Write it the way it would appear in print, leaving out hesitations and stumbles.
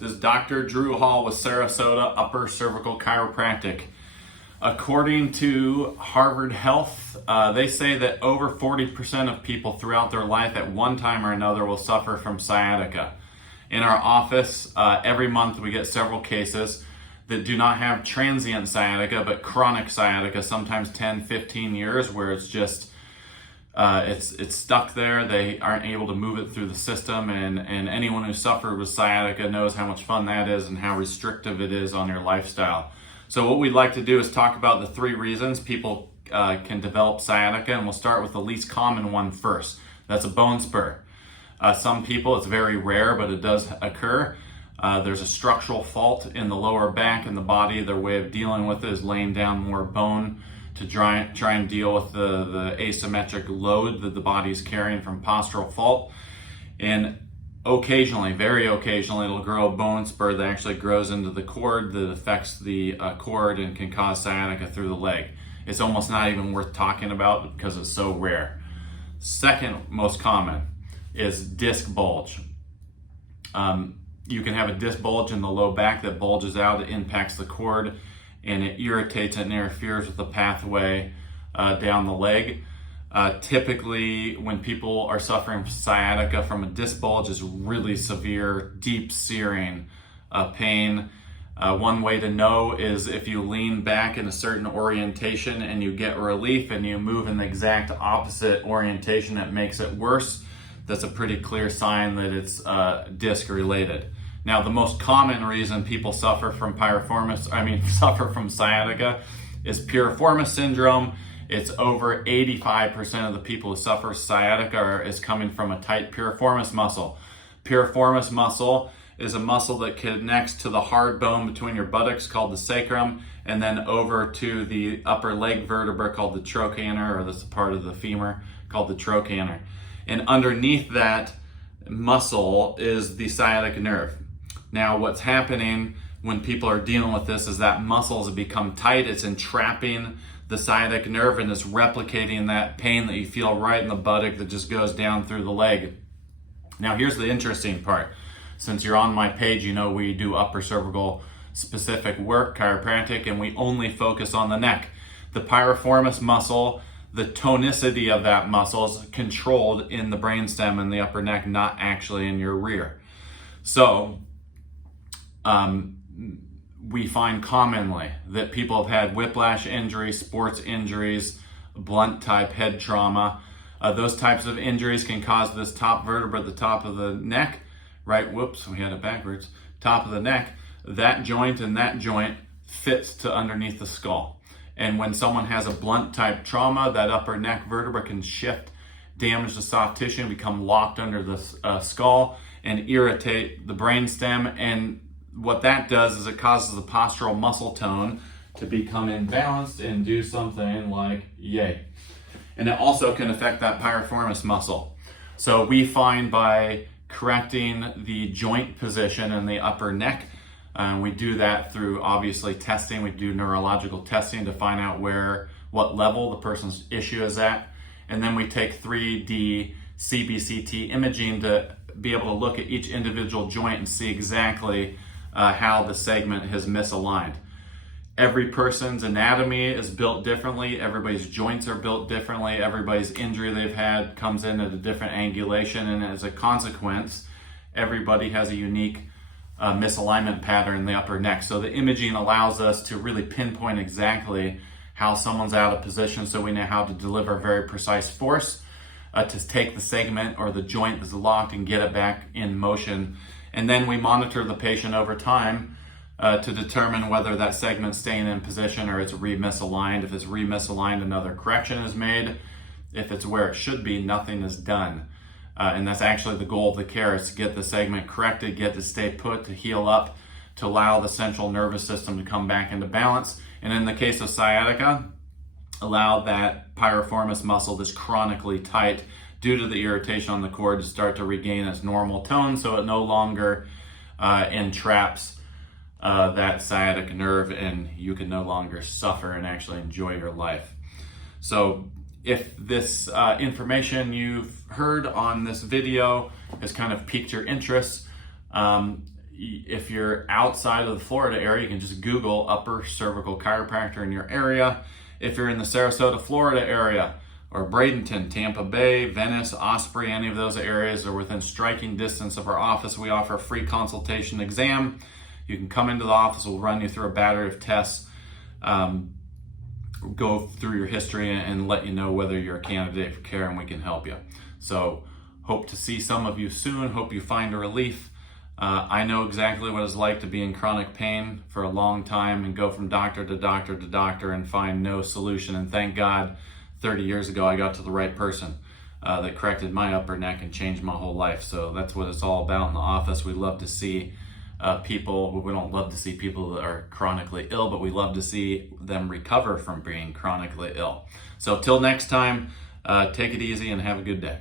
This is Dr. Drew Hall with Sarasota Upper Cervical Chiropractic. According to Harvard Health, they say that over 40% of people throughout their life at one time or another will suffer from sciatica. In our office, every month we get several cases that do not have transient sciatica, but chronic sciatica, sometimes 10, 15 years, where it's just it's stuck there. They aren't able to move it through the system, and anyone who suffered with sciatica knows how much fun that is and how restrictive it is on your lifestyle. So what we'd like to do is talk about the 3 reasons people can develop sciatica, and we'll start with the least common one first. That's a bone spur. Some people, it's very rare, but it does occur. There's a structural fault in the lower back and the body. Their way of dealing with it is laying down more bone to try and deal with the asymmetric load that the body is carrying from postural fault. And occasionally, very occasionally, it'll grow a bone spur that actually grows into the cord that affects the cord and can cause sciatica through the leg. It's almost not even worth talking about because it's so rare. Second most common is disc bulge. You can have a disc bulge in the low back that bulges out, it impacts the cord, and it irritates and interferes with the pathway down the leg. Typically, when people are suffering from sciatica from a disc bulge, is really severe, deep searing pain. One way to know is if you lean back in a certain orientation and you get relief, and you move in the exact opposite orientation that makes it worse, that's a pretty clear sign that it's disc related. Now, the most common reason people suffer from suffer from sciatica is piriformis syndrome. It's over 85% of the people who suffer sciatica is coming from a tight piriformis muscle. Piriformis muscle is a muscle that connects to the hard bone between your buttocks called the sacrum, and then over to the upper leg vertebra called the trochanter, or that's a part of the femur called the trochanter. And underneath that muscle is the sciatic nerve. Now, what's happening when people are dealing with this is that muscles have become tight. It's entrapping the sciatic nerve and it's replicating that pain that you feel right in the buttock that just goes down through the leg. Now, here's the interesting part. Since you're on my page, you know we do upper cervical specific work, chiropractic, and we only focus on the neck. The piriformis muscle, the tonicity of that muscle is controlled in the brainstem and the upper neck, not actually in your rear. So, we find commonly that people have had whiplash injuries, sports injuries, blunt type head trauma. Those types of injuries can cause this top vertebra at the top of the neck, right? Whoops, we had it backwards. Top of the neck, that joint and that joint fits to underneath the skull. And when someone has a blunt type trauma, that upper neck vertebra can shift, damage the soft tissue, and become locked under the skull and irritate the brainstem. And what that does is it causes the postural muscle tone to become imbalanced and do something like yay. And it also can affect that piriformis muscle. So we find by correcting the joint position in the upper neck, we do that through obviously testing. We do neurological testing to find out what level the person's issue is at. And then we take 3D CBCT imaging to be able to look at each individual joint and see exactly how the segment has misaligned. Every person's anatomy is built differently. Everybody's joints are built differently. Everybody's injury they've had comes in at a different angulation, and as a consequence, everybody has a unique misalignment pattern in the upper neck. So the imaging allows us to really pinpoint exactly how someone's out of position, so we know how to deliver very precise force to take the segment or the joint that's locked and get it back in motion. And then we monitor the patient over time to determine whether that segment's staying in position or it's re-misaligned. If it's re-misaligned, another correction is made. If it's where it should be, nothing is done. And that's actually the goal of the care, is to get the segment corrected, get to stay put, to heal up, to allow the central nervous system to come back into balance. And in the case of sciatica, allow that piriformis muscle that's chronically tight due to the irritation on the cord to start to regain its normal tone, so it no longer entraps that sciatic nerve, and you can no longer suffer and actually enjoy your life. So if this information you've heard on this video has kind of piqued your interest, if you're outside of the Florida area, you can just Google upper cervical chiropractor in your area. If you're in the Sarasota, Florida area, or Bradenton, Tampa Bay, Venice, Osprey, any of those areas are within striking distance of our office, we offer a free consultation exam. You can come into the office, we'll run you through a battery of tests, go through your history and let you know whether you're a candidate for care, and we can help you. So hope to see some of you soon. Hope you find a relief. I know exactly what it's like to be in chronic pain for a long time and go from doctor to doctor to doctor and find no solution. And thank God 30 years ago I got to the right person that corrected my upper neck and changed my whole life. So that's what it's all about in the office. We love to see people, we don't love to see people that are chronically ill, but we love to see them recover from being chronically ill. So till next time, take it easy and have a good day.